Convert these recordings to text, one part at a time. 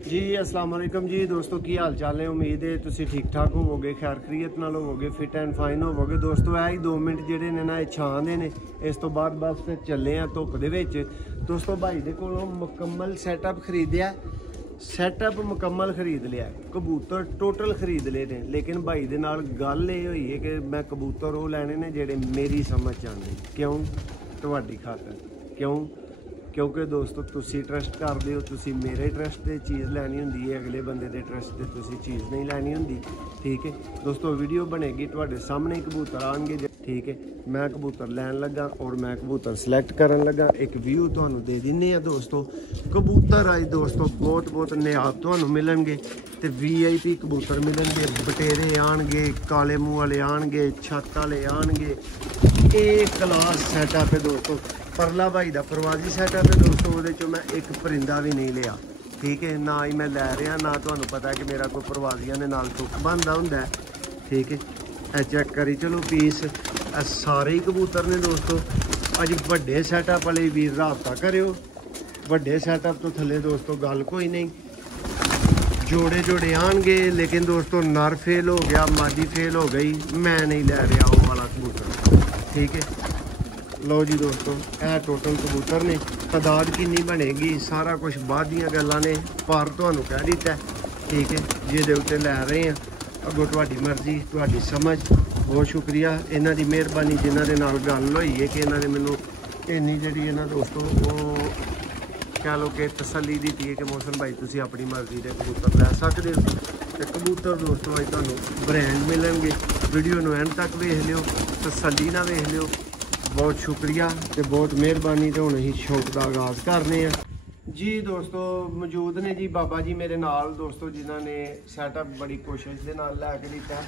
जी अस्सलाम वालेकुम जी दोस्तों, की हाल चाल है। उम्मीद है तुसी ठीक ठाक होवोगे, खैर खरीयत नाल होवोगे, फिट एंड फाइन होवोगे। दोस्तों ऐ ही 2 मिनट ਜਿਹੜੇ ਨੇ ਨਾ ਛਾਂ ਦੇ ਨੇ, ਇਸ ਤੋਂ ਬਾਅਦ ਬਸ ਫਿਰ ਚੱਲੇ ਆ ਧੁੱਪ ਦੇ ਵਿੱਚ। ਦੋਸਤੋ ਭਾਈ ਦੇ ਕੋਲੋਂ ਮੁਕੰਮਲ ਸੈਟਅਪ ਖਰੀਦਿਆ, ਸੈਟਅਪ ਮੁਕੰਮਲ ਖਰੀਦ ਲਿਆ, ਕਬੂਤਰ ਟੋਟਲ ਖਰੀਦ ਲਏ ਨੇ। ਲੇਕਿਨ ਭਾਈ ਦੇ ਨਾਲ ਗੱਲ ਇਹ ਹੋਈ ਹੈ ਕਿ ਮੈਂ ਕਬੂਤਰ ਉਹ ਲੈਣੇ ਨੇ ਜਿਹੜੇ ਮੇਰੀ ਸਮਝ ਆਉਂਦੇ। ਕਿਉਂ? ਤੁਹਾਡੀ ਖਾਤਰ। ਕਿਉਂ? क्योंकि दोस्तों तुसी ट्रस्ट करते हो, तुसी मेरे ट्रस्ट से चीज़ लैनी होंदी है, अगले बंदे के ट्रस्ट से तुसी चीज़ नहीं लैनी होंदी। ठीक है दोस्तों, वीडियो बनेगी तुहाडे सामने कबूतर आएंगे। ठीक है, मैं कबूतर लैन लगा और मैं कबूतर सिलेक्ट करन लगा। एक व्यू तुहानू दे दिन्ने आ दोस्तों। कबूतर आज दोस्तों बहुत बहुत नियाब तुहानू मिलणगे ते VIP कबूतर मिलणगे। बटेरे आणगे, काले मूँह वाले आणगे, छत वाले आणगे। एक क्लास सैटअप है दोस्तों। परला भाई का प्रवासी सैटअप है दोस्तों, वो मैं एक परिंदा भी नहीं लिया। ठीक है, ना ही मैं लै रहा, ना तो पता है कि मेरा कोई प्रवासियों के नाल तुक बनता होंगे। ठीक है, ए चेक करी चलो पीस, सारे ही कबूतर ने दोस्तों। अज बड़े सैटअप वाले वीर राबता करो, बड़े सैटअप तो थले दोस्तों गल कोई नहीं। जोड़े जोड़े आएंगे, लेकिन दोस्तों नर फेल हो गया, मादी फेल हो गई, मैं नहीं लै रहा वो वाला कबूतर। ठीक है, लो जी दोस्तों, यह टोटल कबूतर ने। तादाद कितनी बनेगी सारा कुछ बाद दियां गल्लां ने, पर तुहानू कह दिता है। ठीक है, जिहदे उत्ते लै रहे हैं, अगों तुहाडी मर्जी, तुहाडी समझ। बहुत शुक्रिया इन्हां दी मेहरबानी जिन्हां दे नाल गल होई है कि इन्हां ने मैनू इन्नी जिहड़ी है ना दोस्तों वो कह लो कि तसल्ली दी है कि मौसम भाई तुसीं अपनी मर्जी दे कबूतर लै सकदे हो। ते कबूतर दोस्तों अज तुहानू ब्रांड मिलणगे। वीडियो नूं एंड तक वेख लिओ, तसल्ली नाल वेख लिओ। बहुत शुक्रिया ते बहुत मेहरबानी। तो हुण असीं शौक का आगाज़ करने जी दोस्तों। मौजूद ने जी बाबा जी मेरे नाल दोस्तों, जिन्हों ने सैटअप बड़ी कोशिश के नाल लैके दिता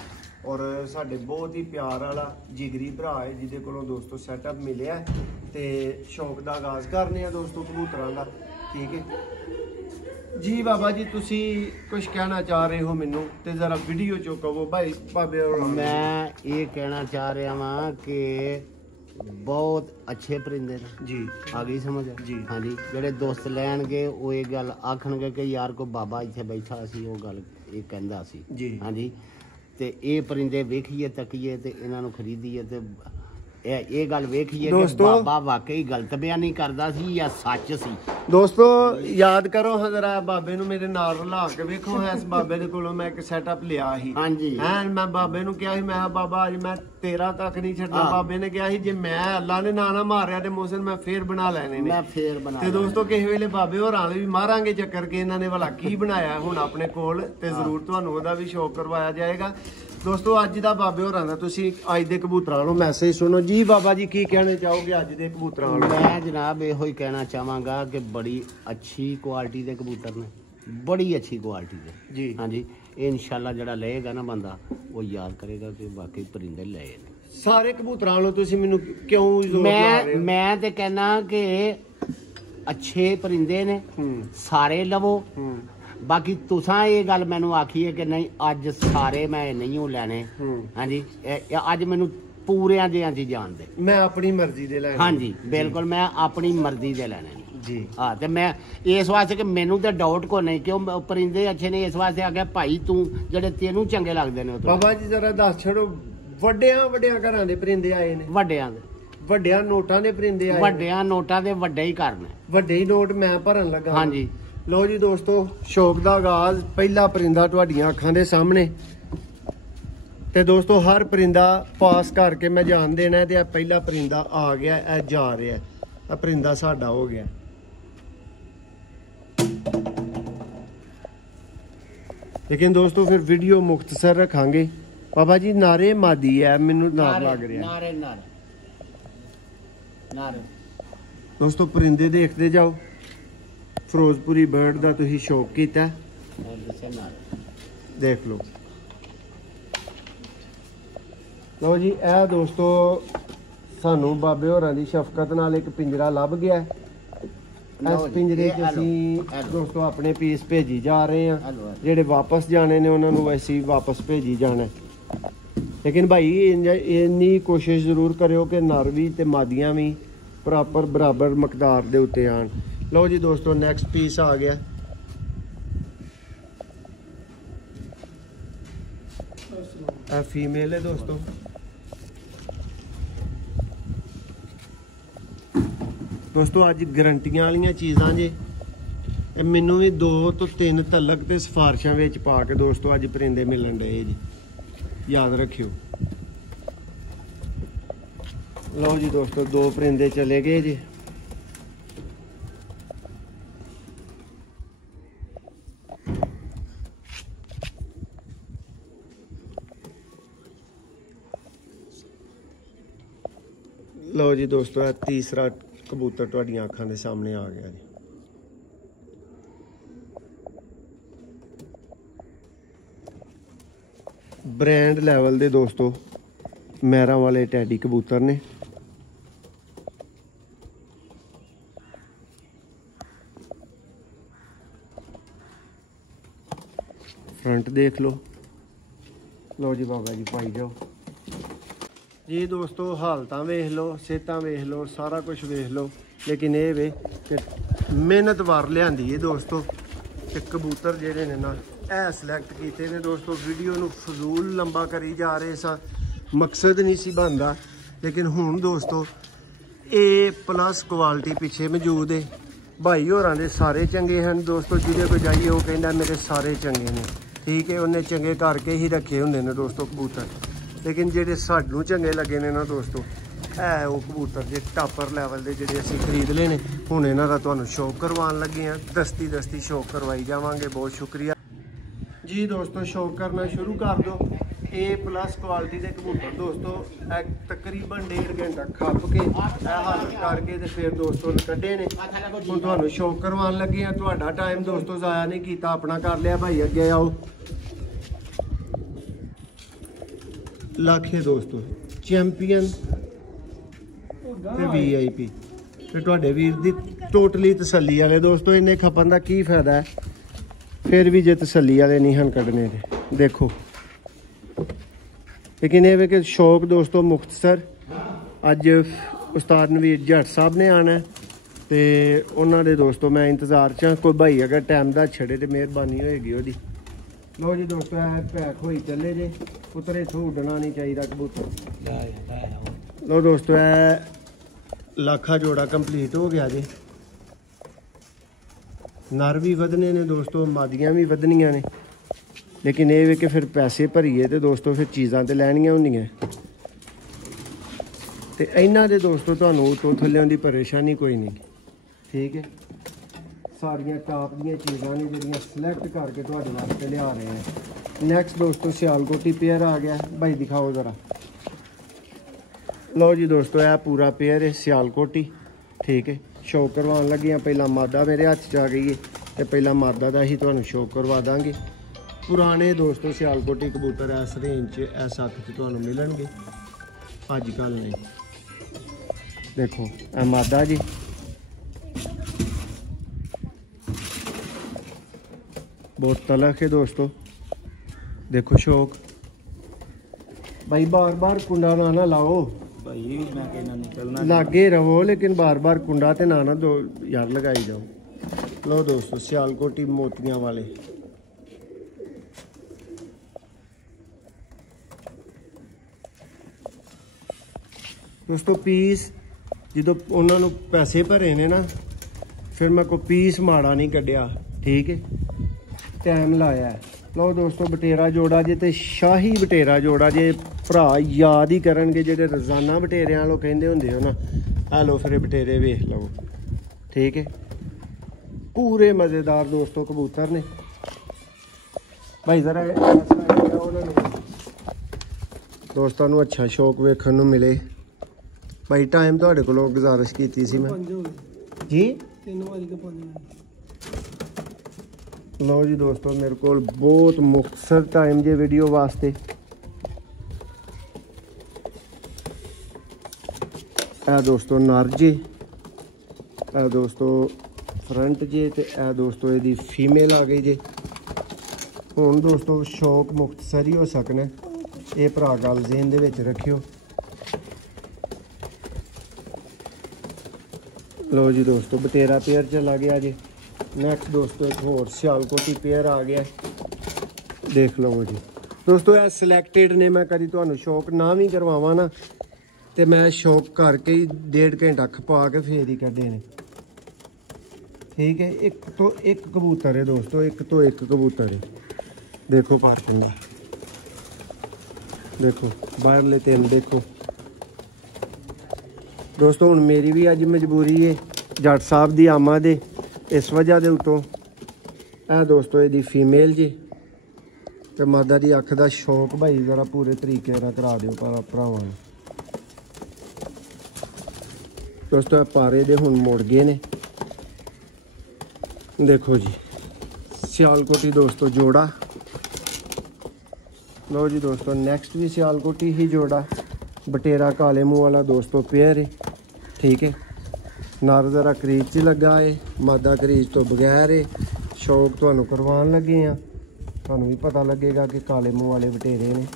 और साडे बहुत ही प्यार वाला जिगरी भरा है जिहदे कोलों दोस्तों सैटअप मिलिया। तो शौक का आगाज़ करने दोस्तों कबूतरां दा। ठीक है जी बाबा जी, तुसी कुछ कहना चाह रहे हो मैनू ते जरा वीडियो चो कहो भाई बाबे। मैं ये कहना चाह रहा वहाँ कि बहुत अच्छे परिंदे ने जी, आ गई समझ जी। हाँ जी, जेडे दोस्त लैणगे वो ये गल आखणगे कि यार कोई बाबा इत्थे बैठा सी, वो गल ये कहंदा सी जी। हाँ जी, ते ये परिंदे वेखिए तकीए ते इन्हां नूं खरीदीए ते ये गल वेखिए कि बाबा वाकई गलत बयानी करदा सी या सच सी। दोस्तों याद करो जरा बाबे नूं मेरे नाल रला के वेखो। इस बाबे दे कोलों मैं एक सैटअप लिया ही। हाँ जी, मैं बाबे नूं कहा मैं बाबा अज मैं तेरा तक नहीं छड्डा। बाबे ने कहा जे मैं अल्लाह ने ना मारिया ते मौसम मैं फिर बना लेने ने। मैं फिर बना ते दोस्तों किस वेले बाबे होरां भी मारांगे चक्कर के इन्हां ने भला की बनाया हुण अपने कोल, ते जरूर तुहानूं ओहदा भी शौक करवाया जाएगा। दोस्तों अज दा बाबे होरां दा तुसीं अज दे कबूतरां नूं मैसेज सुनो जी। बाबा जी की कहना चाहोगे अज दे कबूतरां नूं? मैं जनाब इहो ही कहना चाहांगा कि बड़ी अच्छी क्वालिटी दे कबूतर ने, बड़ी अच्छी क्वालिटी दे जी। हाँ जी, इंशाल्लाह जड़ा लेगा ना बंदा वो याद करेगा कि वाकई परिंदे लए ने। सारे कबूतरां नूं तुसीं मैनूं क्यों जोर ला रहे हो? मैं ते कहना कि अच्छे परिंदे ने, सारे लवो। बाकी तुसां ये गल मैनू आखी है कि नहीं अज सारे मैं नहीं लैने। हाँ जी, अज मैनू पूरे जिहां च जान दे, मैं अपनी मर्जी दे लैने। हाँ जी बिल्कुल, मैं अपनी मर्जी दे लैने जी। हाँ, तो मैं इस वास्ते कि मैनू तो डाउट को नहीं क्यों परिंदे अच्छे ने, इस वास्ते आ गया भाई तू जेडे तेनू चंगे लगदे ने। बाबा जी जरा दस छड़ो, वड्डियां वड्डियां घरां दे परिंदे आए ने, वड्डियां दे वड्डियां नोटां दे परिंदे आए, वड्डियां नोटां दे वड्डे ही करने, वड्डे ही नोट मैं भरन लगा। हाँ जी, लो जी दोस्तों, शौक का आगाज। पहला परिंदा तुहाडीआं अखां दे सामने। ते दोस्तों हर परिंदा पास करके मैं जान देना है। ते पहला परिंदा आ गया, ए जा रहा है, परिंदा साडा हो गया। लेकिन दोस्तों फिर वीडियो मुख्तसर रखांगे। बाबा जी नारे मादी है, मैनू नार लग रहा है। नारे नारे नारे। दोस्तों परिंदे देखते जाओ। फिरोजपुरी बर्ड का तुसीं शौक कीता, देख लो। लो जी ए दोस्तों सानू बाबे होरां दी शफकत नाल एक पिंजरा लभ गया। इस पिंजरे च असीं दोस्तों अपने पीस भेजी जा रहे हैं। जेडे वापस जाने ने उन्हां नूं वैसे ही वापस भेजी जाना। लेकिन भाई इन्नी कोशिश जरूर करियो कि नर भी ते मादियां भी प्रॉपर बराबर मकदार दे उत्ते आन। लो जी दोस्तों नेक्स्ट पीस आ गया। ਇਹ ਫੀਮੇਲ ਹੈ ਦੋਸਤੋ। ਦੋਸਤੋ ਅੱਜ ਗਰੰਟੀਆਂ ਵਾਲੀਆਂ ਚੀਜ਼ਾਂ ਜੇ, ਇਹ ਮੈਨੂੰ ਵੀ 2 ਤੋਂ 3 ਤਲਕ ਤੇ ਸਿਫਾਰਿਸ਼ਾਂ ਵਿੱਚ ਪਾ ਕੇ ਦੋਸਤੋ ਅੱਜ ਪਰਿੰਦੇ ਮਿਲਣ ਡਏ ਜੀ, ਯਾਦ ਰੱਖਿਓ। ਲਓ ਜੀ ਦੋਸਤੋ 2 ਪਰਿੰਦੇ ਚਲੇ ਗਏ ਜੀ। ਲਓ ਜੀ ਦੋਸਤੋ ਇਹ ਤੀਸਰਾ ਕਬੂਤਰ ਤੁਹਾਡੀਆਂ ਅੱਖਾਂ ਦੇ ਸਾਹਮਣੇ ਆ ਗਿਆ ਜੀ। ਬ੍ਰਾਂਡ ਲੈਵਲ ਦੇ ਦੋਸਤੋ ਮਹਿਰਾਂ ਵਾਲੇ ਟੈਡੀ ਕਬੂਤਰ ਨੇ। ਫਰੰਟ ਦੇਖ ਲਓ। ਲਓ ਜੀ ਬਾਬਾ ਜੀ ਪਾਈ ਜਾਓ ਜੀ। ਦੋਸਤੋ ਹਾਲਤਾਂ ਵੇਖ ਲਓ, ਸਿਹਤਾਂ ਵੇਖ ਲਓ, ਸਾਰਾ ਕੁਝ ਵੇਖ ਲਓ, ਲੇਕਿਨ ਇਹ ਵੇ ਕਿ ਮਿਹਨਤ ਵਾਰ ਲਿਆਂਦੀ ਹੈ ਦੋਸਤੋ। ਤੇ ਕਬੂਤਰ ਜਿਹੜੇ ਨੇ ਨਾ ਇਹ ਸਿਲੈਕਟ ਕੀਤੇ ਨੇ ਦੋਸਤੋ। ਵੀਡੀਓ ਨੂੰ ਫਜ਼ੂਲ ਲੰਬਾ ਕਰੀ ਜਾ ਰਹੇ ਸਾਂ, ਮਕਸਦ ਨਹੀਂ ਸੀ ਬਣਦਾ, ਲੇਕਿਨ ਹੁਣ ਦੋਸਤੋ ਇਹ ਪਲੱਸ ਕੁਆਲਿਟੀ ਪਿੱਛੇ ਮੌਜੂਦ ਹੈ। ਭਾਈ ਹੋਰਾਂ ਦੇ ਸਾਰੇ ਚੰਗੇ ਹਨ ਦੋਸਤੋ, ਜਿਹਦੇ ਕੋਲ ਜਾਈਏ ਉਹ ਕਹਿੰਦਾ ਮੇਰੇ ਸਾਰੇ ਚੰਗੇ ਨੇ, ਠੀਕ ਹੈ। ਉਹਨੇ ਚੰਗੇ ਕਰਕੇ ਹੀ ਰੱਖੇ ਹੁੰਦੇ ਨੇ ਦੋਸਤੋ ਕਬੂਤਰ, ਲੇਕਿਨ ਜਿਹੜੇ ਸਾਨੂੰ ਚੰਗੇ ਲੱਗੇ ਨੇ ਨਾ ਦੋਸਤੋ, ਇਹ ਉਹ ਕਬੂਤਰ ਜੇ ਟਾਪਰ ਲੈਵਲ ਦੇ ਜਿਹੜੇ ਅਸੀਂ ਖਰੀਦ ਲਏ ਨੇ। ਹੁਣ ਇਹਨਾਂ ਦਾ ਤੁਹਾਨੂੰ ਸ਼ੌਕ ਕਰਵਾਉਣ ਲੱਗੇ ਆ, ਦਸਤੀ ਸ਼ੌਕ ਕਰਵਾਈ ਜਾਵਾਂਗੇ। ਬਹੁਤ ਸ਼ੁਕਰੀਆ ਜੀ ਦੋਸਤੋ, ਸ਼ੌਕ ਕਰਨਾ ਸ਼ੁਰੂ ਕਰ ਦਿਓ। ਇਹ ਪਲੱਸ ਕੁਆਲਿਟੀ ਦੇ ਕਬੂਤਰ ਦੋਸਤੋ ਇਹ ਤਕਰੀਬਨ 1.5 ਘੰਟਾ ਖੱਪ ਕੇ ਇਹ ਹਾਲਤ ਕਰਕੇ ਤੇ ਫਿਰ ਦੋਸਤੋ ਕੱਢੇ ਨੇ। ਹੁਣ ਤੁਹਾਨੂੰ ਸ਼ੌਕ ਕਰਵਾਉਣ ਲੱਗੇ ਆ। ਤੁਹਾਡਾ ਟਾਈਮ ਦੋਸਤੋ ਜ਼ਾਇਆ ਨਹੀਂ ਕੀਤਾ, ਆਪਣਾ ਕਰ ਲਿਆ। ਭਾਈ ਅੱਗੇ ਆਓ। ਲੱਖੇ ਦੋਸਤੋ ਚੈਂਪੀਅਨ ਤੇ VIP ਤੇ ਤੁਹਾਡੇ ਵੀਰ ਦੀ ਟੋਟਲੀ ਤਸੱਲੀ ਵਾਲੇ ਦੋਸਤੋ। ਇੰਨੇ ਖਪਣ ਦਾ ਕੀ ਫਾਇਦਾ ਹੈ, ਫਿਰ ਵੀ ਜੇ ਤਸੱਲੀ ਵਾਲੇ ਨਹੀਂ ਹਨ ਕੱਢਣੇ ਦੇ ਦੇਖੋ। ਲੇਕਿਨ ਇਹ ਵੇ ਕਿ ਸ਼ੌਕ ਦੋਸਤੋ ਮੁਖਤਸਰ। ਅੱਜ ਉਸਤਾਦ ਨਵੀਰ ਜੱਟ ਸਾਹਿਬ ਨੇ ਆਣਾ ਤੇ ਉਹਨਾਂ ਦੇ ਦੋਸਤੋ ਮੈਂ ਇੰਤਜ਼ਾਰ 'ਚ। ਕੋਈ ਭਾਈ ਅਗਰ ਟਾਈਮ ਦਾ ਛੱਡੇ ਤੇ ਮਿਹਰਬਾਨੀ ਹੋਏਗੀ ਉਹਦੀ। ਲਓ ਜੀ ਦੋਸਤੋ ਇਹ ਪੈਕ ਹੋਈ ਚੱਲੇ ਜੇ। ਪੁੱਤਰ ਇੱਥੋਂ ਉੱਡਣਾ ਨਹੀਂ ਚਾਹੀਦਾ ਕਬੂਤਰ। ਲਓ ਦੋਸਤੋ ਇਹ ਲੱਖਾ ਜੋੜਾ ਕੰਪਲੀਟ ਹੋ ਗਿਆ ਜੀ। ਨਰ ਵੀ ਵਧਨੇ ਨੇ ਦੋਸਤੋ, ਮਾਦੀਆਂ ਵੀ ਵਧਣੀਆਂ ਨੇ, ਲੇਕਿਨ ਇਹ ਵੇ ਕਿ ਫਿਰ ਪੈਸੇ ਭਰੀਏ ਤੇ ਦੋਸਤੋ ਫਿਰ ਚੀਜ਼ਾਂ ਤੇ ਲੈਣੀਆਂ ਹੁੰਦੀਆਂ। ਤੇ ਇਹਨਾਂ ਦੇ ਦੋਸਤੋ ਤੁਹਾਨੂੰ ਉਤੋਂ ਥੱਲਿਆਂ ਦੀ ਪਰੇਸ਼ਾਨੀ ਕੋਈ ਨਹੀਂ, ਠੀਕ ਹੈ। ਸਾਰੀਆਂ ਟਾਪ ਦੀਆਂ ਚੀਜ਼ਾਂ ਨੇ ਜਿਹੜੀਆਂ ਸਿਲੈਕਟ ਕਰਕੇ ਤੁਹਾਡੇ ਵਾਸਤੇ ਲਿਆ ਰਹੇ ਹਾਂ। ਨੈਕਸਟ ਦੋਸਤੋ ਸਿਆਲਕੋਟੀ ਪੇਅਰ ਆ ਗਿਆ। ਭਾਈ ਦਿਖਾਓ ਜ਼ਰਾ। ਲਓ ਜੀ ਦੋਸਤੋ ਇਹ ਪੂਰਾ ਪੇਅਰ ਹੈ ਸਿਆਲਕੋਟੀ, ਠੀਕ ਹੈ। ਸ਼ੌਕ ਕਰਵਾਉਣ ਲੱਗੇ ਹਾਂ। ਪਹਿਲਾਂ ਮਾਦਾ ਮੇਰੇ ਹੱਥ 'ਚ ਆ ਗਈ ਹੈ ਤੇ ਪਹਿਲਾਂ ਮਾਦਾ ਦਾ ਹੀ ਤੁਹਾਨੂੰ ਸ਼ੌਕ ਕਰਵਾ ਦਾਂਗੇ। ਪੁਰਾਣੇ ਦੋਸਤੋ ਸਿਆਲਕੋਟੀ ਕਬੂਤਰ ਇਸ ਰੇਂਜ 'ਚ ਇਸ ਹੱਥ 'ਚ ਤੁਹਾਨੂੰ ਮਿਲਣਗੇ, ਅੱਜ ਕੱਲ੍ਹ ਨਹੀਂ। ਦੇਖੋ ਇਹ ਮਾਦਾ ਜੀ, बहुत तलक है दोस्तों। देखो शौक भाई, बार बार कुंडा ना लाओ भाई, मैं कहना निकलना लागे रहो, लेकिन बार बार कुंडा ते ना दो यार लगाई जाओ। लो दोस्तों सियालकोटी मोतियां वाले दोस्तों पीस जो उन्होंने पैसे भरे ने ना, फिर मैं कोई पीस माड़ा नहीं कढ़िया, ठीक है। टाइम लाया है। लो दोस्तों बटेरा जोड़ा जे ते शाही बटेरा जोड़ा जे भरा याद ही करनगे जेडे रोजाना बटेरियां लो कहंदे हुंदे हो ना। आ लो फिर बटेरे वेख लो, ठीक है। पूरे मज़ेदार दोस्तों कबूतर ने। भाई जरा दोस्तों नूं अच्छा शौक वेखण नूं मिले। भाई टाइम तुहाडे कोलों गुजारिश कीती सी मैं जी। लो जी दोस्तों मेरे को बहुत मुख्तसर टाइम जे वीडियो वास्ते। ए दोस्तों नर जे, ए दोस्तों फ्रंट जे, ते ए दोस्तों इहदी फीमेल आ गई जे। हुण दोस्तों शौक मुख्तसर ही हो सकना, ये भरा गल ज़हन दे विच रखियो। लो जी दोस्तों बटेरा पेयर चला गया जी। नेक्स्ट दोस्तों एक होर सियालकोटी पेयर आ गया, देख लो जी ਦੋਸਤੋ ਇਹ ਸਿਲੈਕਟਡ ਨੇ, ਮੈਂ ਕਦੀ ਤੁਹਾਨੂੰ ਸ਼ੌਕ ਨਾ ਵੀ ਕਰਵਾਵਾਂ ਨਾ ਤੇ ਮੈਂ ਸ਼ੌਕ ਕਰਕੇ ਹੀ 1.5 ਘੰਟਾ ਖਪਾ ਕੇ ਫੇਰ ਹੀ ਕੱਢੇ ਨੇ। ठीक है, एक तो एक कबूतर है दोस्तों, एक तो एक कबूतर है। देखो पार्किंग, देखो बाहरले तीन देखो दोस्तों। हुण मेरी भी अज मजबूरी है जट साहब की आमद है, इस वजह के उतों है दोस्तों यदी फीमेल जी तो मादा की अख का शौक भाई जरा पूरे तरीके का करा दिओ भरावां नूं। दोस्तों पारे दे हुण मुड़ गए ने, देखो जी सियालकोटी दोस्तों जोड़ा। लो जी दोस्तों नेक्स्ट भी सियालकोटी ही जोड़ा, बटेरा काले मुँह वाला दोस्तों पेयर है। ठीक है, नर जरा करीज च लगा है, मादा करीज तो बगैर है। शौक तुहानू करवान लगे हैं, तुहानू भी पता लगेगा कि काले मुँह वाले बटेरे ने।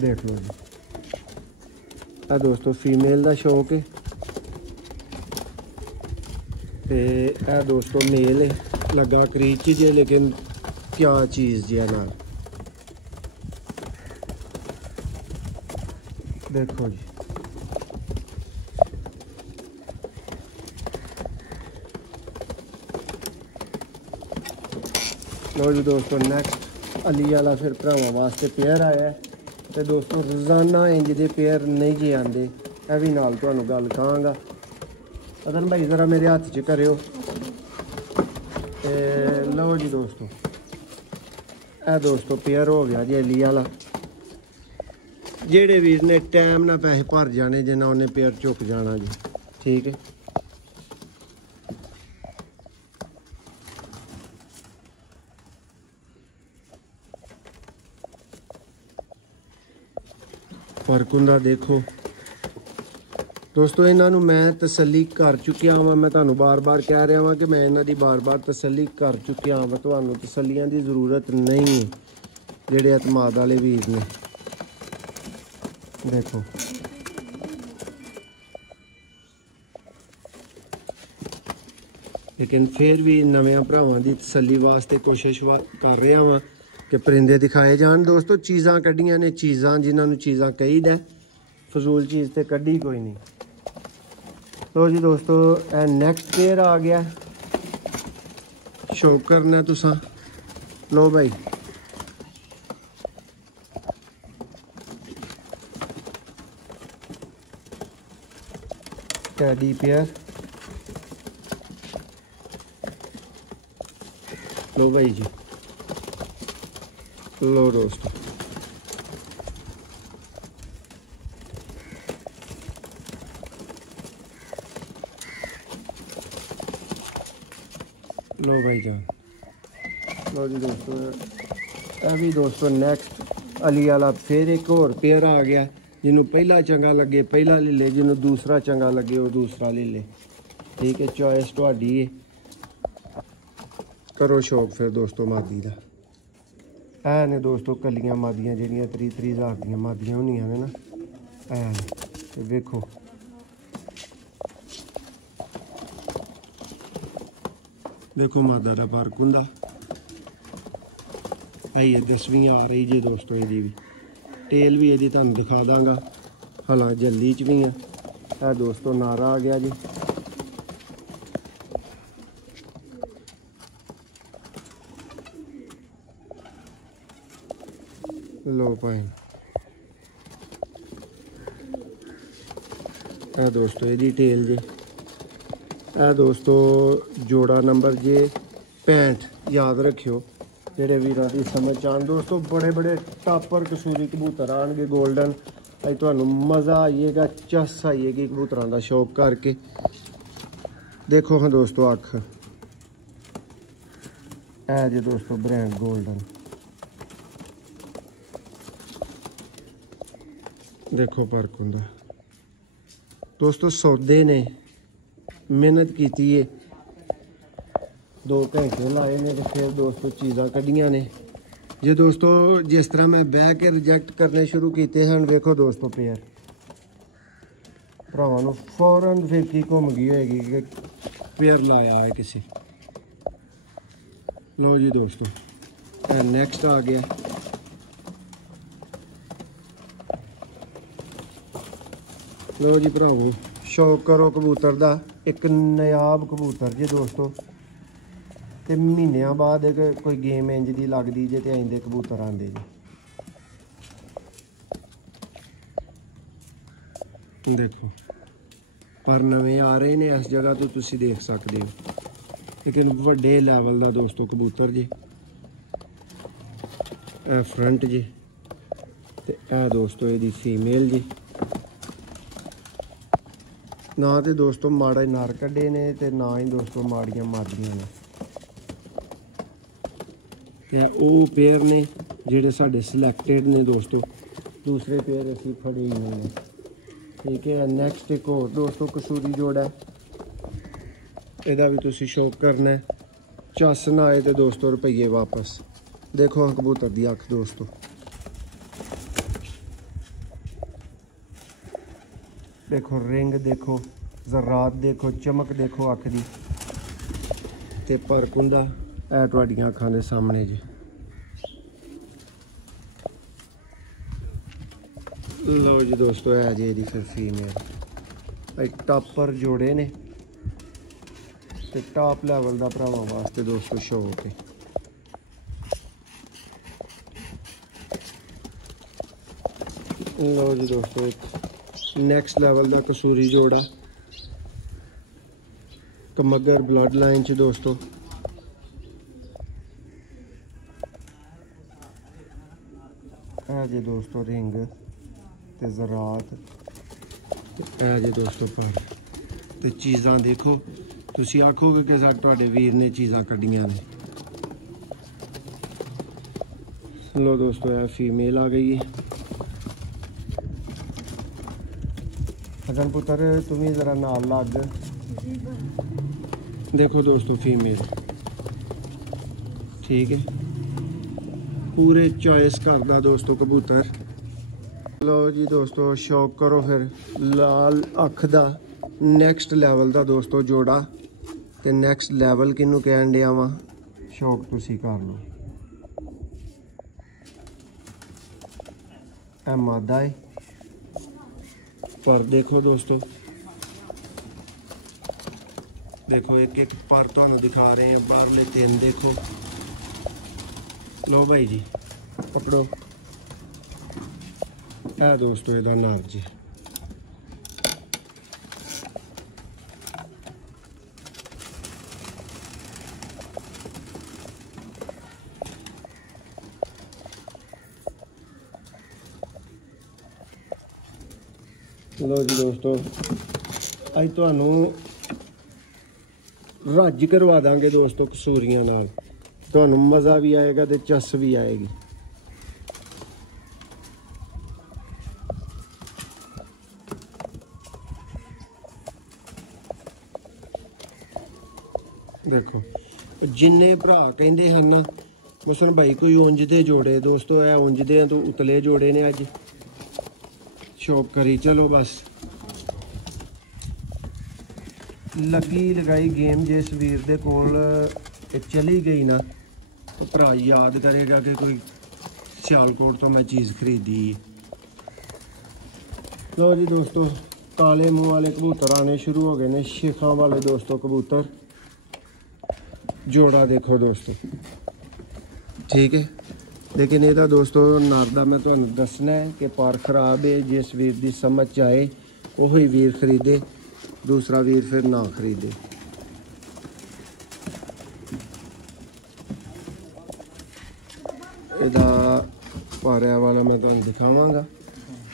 देख लो जी आ दोस्तों फीमेल का शौक है ते ए दोस्तों मेल है, लगा करीच जे, लेकिन क्या चीज़ जी ना। देखो जी लो जी दोस्तों नेक्स्ट अली वाला फिर भरावां वास्ते पेयर आया है। तो दोस्तों रोज़ाना इंज दे पेयर नहीं जी आते, यह भी नाल तुहानू गल कहांगा। अदन भाई ज़रा मेरे हाथ च करियो। लो जी दोस्तों ए दोस्तों पेयर हो गया जी अली वाला। जेड़े वीर ने टाइम ना पैसे भर जाने जिन्ना उन्हें पेयर चुक जाना जी। ठीक है, फर्क हुंदा देखो दोस्तों। इन्हों मैं तसली कर चुकिया वा, मैं तुहानू बार बार कह रहा वा कि मैं इन्हों की बार बार तसली कर चुकिया वा। तुहानू तसलियां की जरूरत नहीं है जेड़े एतमाद वाले वीर ने। देखो लेकिन फिर भी नवे भरावां की तसली वास्ते कोशिश कर रहा वा कि परिंदे दिखाए जान। दोस्तों चीज़ां कड्डियां ने, चीज़ां जिन्होंने चीज़ां कही दा, फजूल चीज़ तो कड्डी कोई नहीं। तो जी दोस्तों नेक्स्ट पेयर आ गया, शौक करना तुसां। लो भाई टैडी पेयर, लो भाई जी, लो दोस्तों लो भाई जान। लो जी दोस्तों अभी दोस्तों नेक्स्ट अली वाला फिर एक और पेयर आ गया। जिन्हों पहला चंगा लगे पहला ले ले, जिन्हों दूसरा चंगा लगे वो दूसरा ले ले। ठीक है, चॉइस तुहाडी है, करो शौक फिर दोस्तों मादी का। ऐ ने दोस्तों कलियां मादियां जिहड़ियां 30-30 हज़ार दियां मादियां होंदियां ने ना, ऐ ते वेखो देखो मादा का फर्क हुंदा। आई है 10वीं आ रही जी दोस्तों, यदी भी टेल भी यदी तुहानू दिखा दांगा, हला जल्दी च भी है दोस्तों। नारा आ गया जी, लो भाई है दोस्तों यदी टेल जी। है दोस्तों जोड़ा नंबर जे 65, याद रखियो जेडे वीरां दी समझ आन। दोस्तों बड़े बड़े टापर कसूरी कबूतर आएंगे गोल्डन, अज तुहानू मज़ा आइएगा, चस आइएगी कबूतरां दा शौक करके। देखो हाँ दोस्तों अख है जी दोस्तों ब्रांड गोल्डन, देखो फर्क हुंदा दोस्तों। सौदे ने मेहनत की है, 2 घंटे लाए ने तो फिर दोस्तों चीज़ां कड्डियां ने जे दोस्तों। जिस तरह मैं बह के रिजेक्ट करने शुरू किए हैं, देखो दोस्तों पेयर भरावां नूं फौरन फिरकी घूम गई होएगी कि पेयर लाया है किसी। लो जी दोस्तों नेक्स्ट आ गया। लो जी भरावो, शौक करो कबूतर दा, एक नायाब कबूतर जी दोस्तों। ते महीनों बाद कोई गेम इंज दी लगदी जे ते आइंदे कबूतर आंदे जी। देखो पर नवे आ रहे ने इस जगह तो तुसी देख सकते हो, लेकिन वड्डे लैवल दा दोस्तों कबूतर जी। ए फ्रंट जी ते ए दोस्तों इहदी फीमेल जी। ना तो दोस्तों माड़े नर कड्ढे ने ते ना ही दोस्तों माड़ियां मादियां ने। ते ओह पेयर ने जेह्ड़े साढ़े सिलैक्टेड ने दोस्तों, दूसरे पेयर असीं फड़े ही नहीं ने। ठीक है, नैक्सट एक होर दोस्तों कसूरी जोड़ा है, एह्दा भी तुसीं शौक करना है। चस ना आए तो दोस्तों रुपये वापस। देखो हाँ कबूतर दी अख दोस्तों, देखो रिंग देखो, जरात देखो, चमक देखो अख दी ते पर कुंदा है तुहाडियां अखां दे सामने जी। लो जी दोस्तों है जी एदी फिर फीमेल। एक टॉपर जोड़े ने ते टॉप लैवल दा भरावां वास्ते दोस्तों शौक है। लो जी दोस्तों एक नैक्सट लैवल दा कसूरी जोड़ा, कमगर ब्लड लाइन च दोस्तों। है जी दोस्तों रिंग ते ज़रात, है जी दोस्तों पर ते चीज़ां देखो, तुसी आखोगे कि सर तुहाडे वीर ने चीज़ां कड्डियां ने। लो दोस्तों है फीमेल आ गई है। अगर पुत्र तुम्हें ज़रा नाल लग, देखो दोस्तों फीमेल। ठीक है, पूरे चॉइस करदा दोस्तों कबूतर। लो जी दोस्तों शौक करो फिर लाल अख दा नैक्सट लैवल दा दोस्तों जोड़ा। ते नैक्सट लैवल किनू कहन दिया वा, शौक तुसी कर लो। ए मादा है पर देखो दोस्तों, देखो एक एक पर तुहानू दिखा रहे हैं, बाहरले तीन देखो। लो भाई जी पकड़ो, है दोस्तों इहदा नर जी। लो जी दोस्तों अज तुहानू रज करवा देंगे दोस्तों कसूरियां नाल, तुहानू मज़ा भी आएगा तो चस भी आएगी। देखो जिन्ने भरा कहते हैं ना मसन भाई कोई उंजदे जोड़े दोस्तों, है उंजदे तो उतले जोड़े ने अज शौक करी। चलो बस लगी लगाई गेम जिस वीर दे कोल चली गई ना तो भरा याद करेगा कि कोई सियालकोट तो मैं चीज़ खरीदी। लो जी दोस्तों काले मुँह वाले कबूतर आने शुरू हो गए ने, शिखा वाले दोस्तों कबूतर। जोड़ा देखो दोस्तों, ठीक है, लेकिन ਇਹਦਾ दोस्तों नर ਦਾ मैं ਤੁਹਾਨੂੰ दसना है कि पर खराब है। जिस वीर की समझ आए वही वीर खरीदे, दूसरा वीर फिर ना खरीदे। ਇਹਦਾ पारिया वाला मैं ਤੁਹਾਨੂੰ दिखावांगा,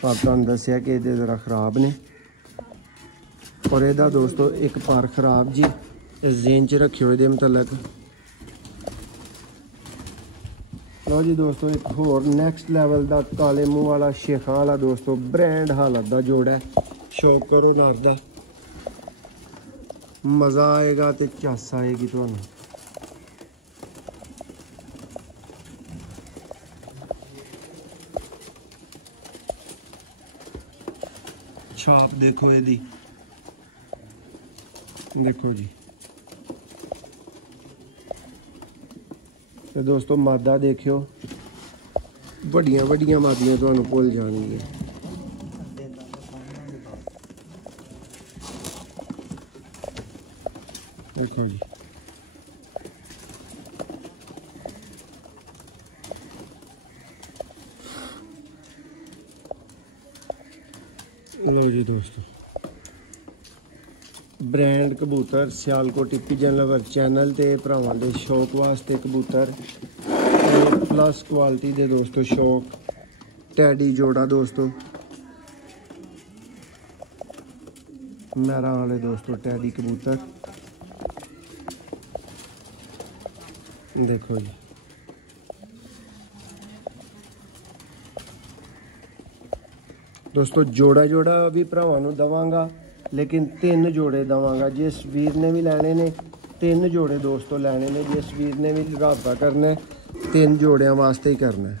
पर ਤੁਹਾਨੂੰ दसिया कि ਇਹਦੇ ज़रा खराब ने। और ਇਹਦਾ दोस्तों एक पर खराब जी इस जेन च रखियो ਇਹਦੇ मुतलक। लो जी दोस्तों एक होर नैक्सट लैवल का काले मुँह वाला शेखा वाला दोस्तों ब्रांड हालत का जोड़ा है। शौक करो नर दा, मज़ा आएगा तो चस आएगी तुहानू। छाप देखो यदी, देखो जी ਤੇ ਦੋਸਤੋ ਮਾਦਾ ਦੇਖਿਓ ਵੱਡੀਆਂ ਵੱਡੀਆਂ ਮਾਦੀਆਂ ਤੁਹਾਨੂੰ ਭੁੱਲ ਜਾਣਗੀਆਂ। ਦੇਖੋ ਜੀ लो जी दोस्तों, ब्रांड कबूतर सियालकोट पिजन लवर चैनल ते भरावां दे शौक वास्ते कबूतर प्लस क्वालिटी दे दोस्तों शौक टैडी जोड़ा दोस्तों मेरा वाले दोस्तों टैडी कबूतर देखो जी। दोस्तों जोड़ा जोड़ा भी भरावां नूं दवांगा, लेकिन 3 जोड़े दवांगा। जिस वीर ने भी लैने ने 3 जोड़े दोस्तों लैने ने, जिस वीर ने भी राबता करना है 3 जोड़ियां वास्ते ही करना है।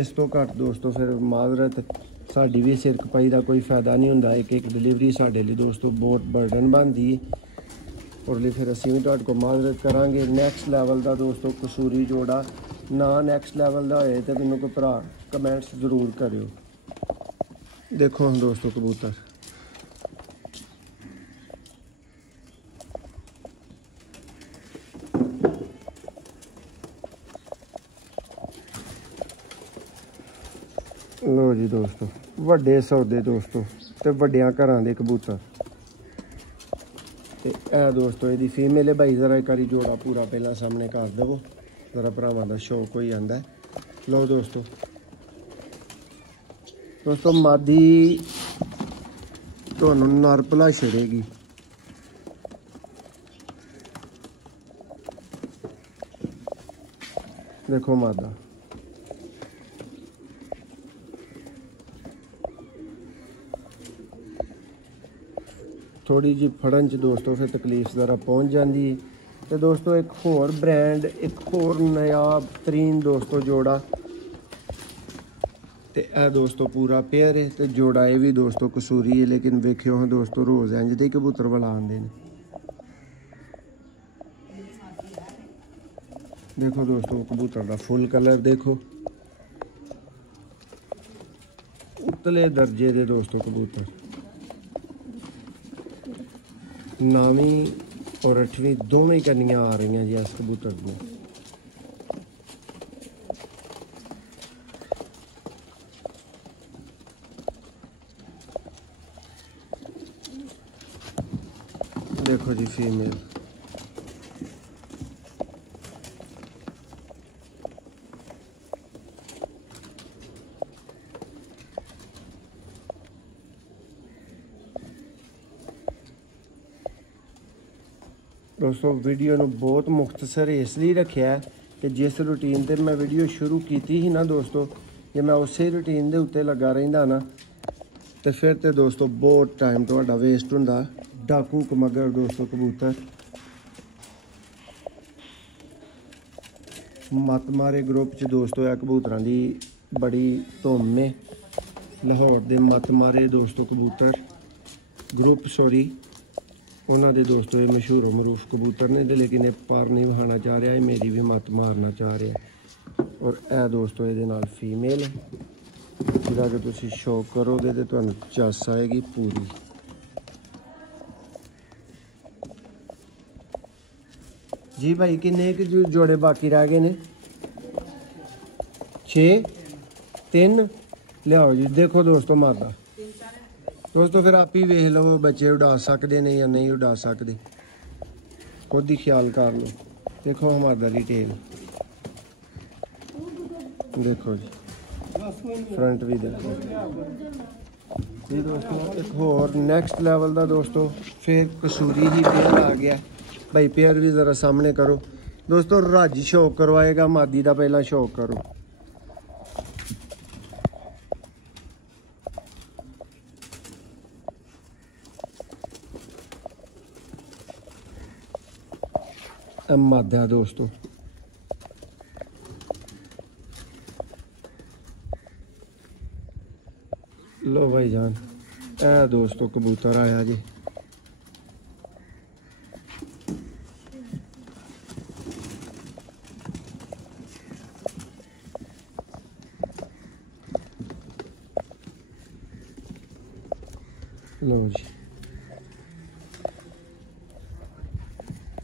इस तो घट दोस्तों फिर माजरत साड़ी भी सिर खपाई का कोई फायदा नहीं होंदा। एक एक डिलीवरी साढ़े लिए दोस्तों बहुत बर्डन बनती और लिए फिर असीं भी तुहाडे को माजरत करांगे। नैक्सट लैवल का दोस्तों कसूरी जोड़ा ना नैक्सट लैवल का होए तो मैनूं कोई भरा कमेंट्स जरूर करियो। देखो हम दोस्तों कबूतर लो जी दोस्तों वड्डे सौदे दोस्तों ते वड्डियां घरां दे कबूतर ते ए दोस्तों इहदी फीमेल है भाई। जरा एक बारी जोड़ा पूरा पहला सामने कर देवो, जरा भरावां दा शौक हो जांदा है। लो दोस्तों दोस्तों मादी तुहानूं नर भुला छड़ेगी। देखो मादा थोड़ी जी फड़न च दोस्तों फिर तकलीफ ज़रा पहुँच जाती है। तो दोस्तों एक होर ब्रांड एक होर नायाब तरीन दोस्तों जोड़ा ते ए दोस्तों पूरा पेयर है तो जोड़ा ये भी दोस्तों कसूरी है, लेकिन वेखियो हाँ दोस्तों रोज़ इंज दे कबूतर वाला आंदे ने। देखो दोस्तों कबूतर का फुल कलर देखो, उतले दर्जे दे दोस्तों कबूतर 9वीं और 8वीं दोवें कन्नियां आ रही हैं जी इस कबूतर में। देखो जी फीमेल दोस्तों वीडियो नूं बहुत मुख्तसर इसलिए रखा है कि जिस रूटीन ते मैं वीडियो शुरू की थी ना दोस्तों, जे मैं उस रूटीन के उत्ते लगा रहिंदा ना तो फिर तो दोस्तों बहुत टाइम तुहाडा वेस्ट हुंदा। डाकू कमगर दोस्तों कबूतर मत मारे ग्रुप च दोस्तों है कबूतरां दी बड़ी धुम है। लाहौर दे मत मारे दोस्तों कबूतर ग्रुप सॉरी उन्होंने दोस्तों ये मशहूर मरूफ कबूतर ने दे, लेकिन ये पर नहीं बहाना चाह रहा है, मेरी भी मत मारना चाह रहा है। और ए दोस्तों ये नाल फीमेल है जिहदा कि तुसीं शौक करोगे तो तुहानूं चस आएगी पूरी। जी भाई किन्ने जोड़े बाकी रह गए ने? 6 3 लियाओ जी। देखो दोस्तों मादा दोस्तों फिर आप ही वेख लो बच्चे उड़ा सकते हैं या नहीं उड़ा सकते, खुद ही ख्याल कर लो। देखो हमारा डिटेल देखो जी, फ्रंट भी देखो जी दोस्तों। एक होर नैक्सट लेवल का दोस्तों फिर कसूरी ही पेयर आ गया भाई। पेयर भी ज़रा सामने करो दोस्तों। राजी शौक करवाएगा, मादी का पहला शौक करो। मादा दोस्तों लो भाई जान ए दोस्तों कबूतर आया जी। लो जी,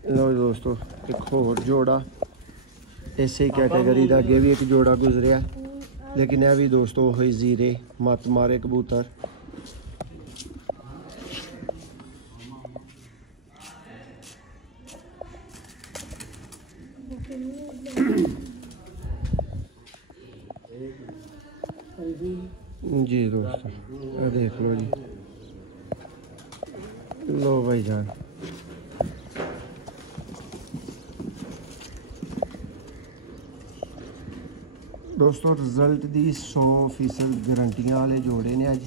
लो दोस्तों एक होर जोड़ा इस कैटेगरी का अगे भी एक जोड़ा गुजरिया, लेकिन यह भी दोस्तों वही जीरे मत मारे कबूतर। जी दोस्तों ये देख लो जी, लो भाई जान। दोस्तों रिजल्ट दी 100% गारंटियां वाले जोड़े ने अज,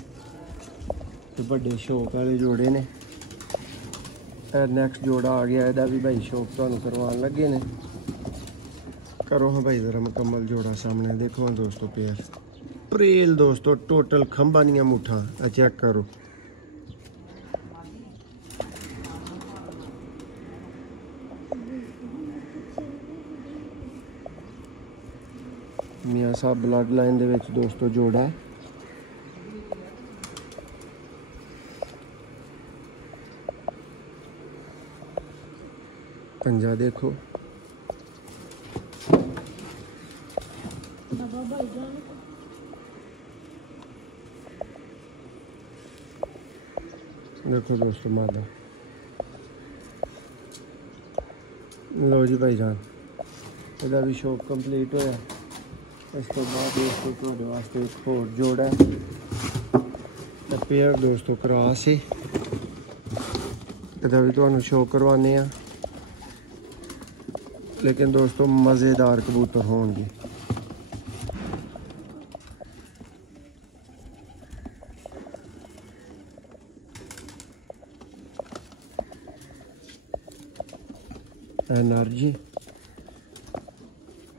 ते बड़े शौक वाले जोड़े ने। नैक्सट जोड़ा आ गया, एदा भी भाई शौक तुहानू करवान लगे ने। करो हाँ भाई ज़रा मुकम्मल जोड़ा सामने देखो हाँ दोस्तों, पेयर प्रेल दोस्तों टोटल खंबा नहीं मुठा, चेक करो। मियाँ साहब ब्लड लाइन दे विच दोस्तों जोड़ा है। पंजा देखो, देखो दोस्तों मादा। लो जी भाई जान, ਇਹਦਾ भी शौक कंप्लीट होया। इस तो बाद दोस्तों तुहाडे वास्ते एक होर जोड़ा है, पेयर दोस्तों क्रॉस है, ਇਹਦਾ भी तुहानू शौक करवाने आ। लेकिन दोस्तों मज़ेदार कबूतर होंगे। एनर्जी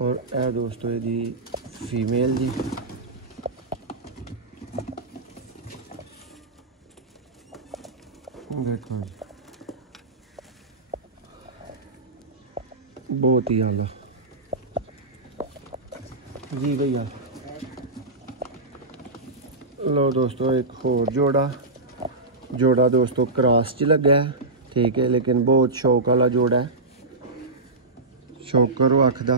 और ए दोस्तों यदि फीमेल जी। देखो जी बहुत ही आला जी भैया। लो दोस्तों एक होर जोड़ा दोस्तों क्रॉस च लगा है, ठीक है, लेकिन बहुत शौक वाला जोड़ा है। शौक करो अख दा।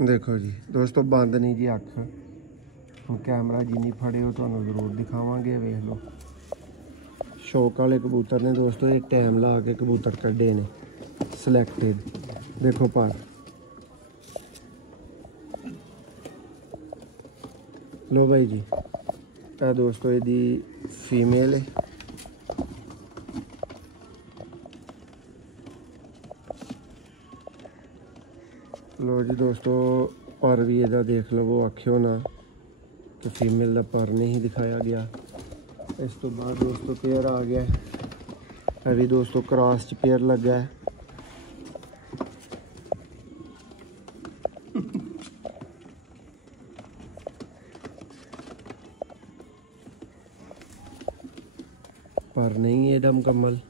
देखो जी दोस्तों बंद नहीं जी अख, हम कैमरा जिन्नी फड़े हो तो जरूर दिखावांगे। वेख लो शौक वाले कबूतर ने दोस्तों, ये टाइम ला के कबूतर कड्डे ने सिलेक्टेड। देखो पर लो भाई जी, ए दोस्तों यदि फीमेल है। लो जी दोस्तों पर भी ਇਹਦਾ देख लो, वो आखियो ना कि फीमेल का पर नहीं दिखाया गया। इस तो बाद दोस्तों पेयर आ गया, अभी दोस्तों क्रॉस च पेयर लगा है। पर नहीं है दम मुकम्मल।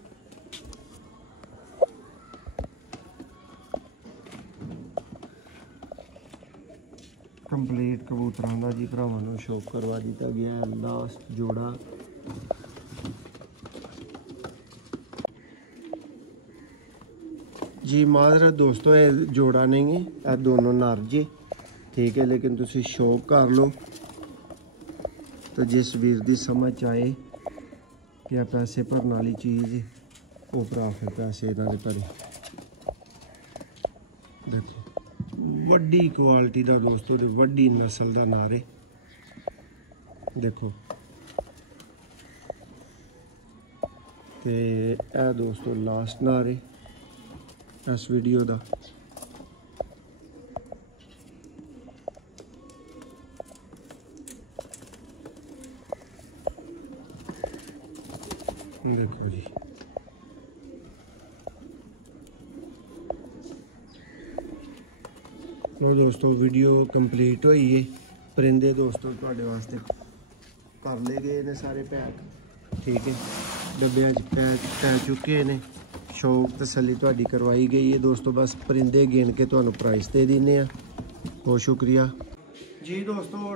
कंप्लीट कबूतरों का जी भरावां नूं शौक करवा दिता गया है। लास्ट जोड़ा जी माजरत दोस्तों, ये जोड़ा नहीं है, ये दोनों नर जे, ठीक है। लेकिन तुसी शौक कर लो तो जिस वीर दी समझ आए कि आ पैसे भरने वाली चीज़ वो भरा फिर पैसे इन्हां दे भरे। देखो वड्डी क्वालिटी का दोस्तों, वड्डी नस्ल का नारे देखो। ते ए दोस्तों लास्ट नारे इस वीडियो का। देखो जी लो दोस्तों वीडियो कंप्लीट हुई है। परिंदे दोस्तों तुहाडे वास्ते कर ले गए ने सारे पैक, ठीक है, डब्बियां च पै चुके ने। ਸ਼ੌਕ ਤਸੱਲੀ ਤੁਹਾਡੀ ਕਰਵਾਈ ਗਈ ਹੈ ਦੋਸਤੋ। ਬਸ ਪਰਿੰਦੇ ਗਿਣ ਕੇ ਤੁਹਾਨੂੰ ਪ੍ਰਾਈਸ ਦੇ ਦਿੰਦੇ ਆ। ਬਹੁਤ ਸ਼ੁਕਰੀਆ ਜੀ ਦੋਸਤੋ।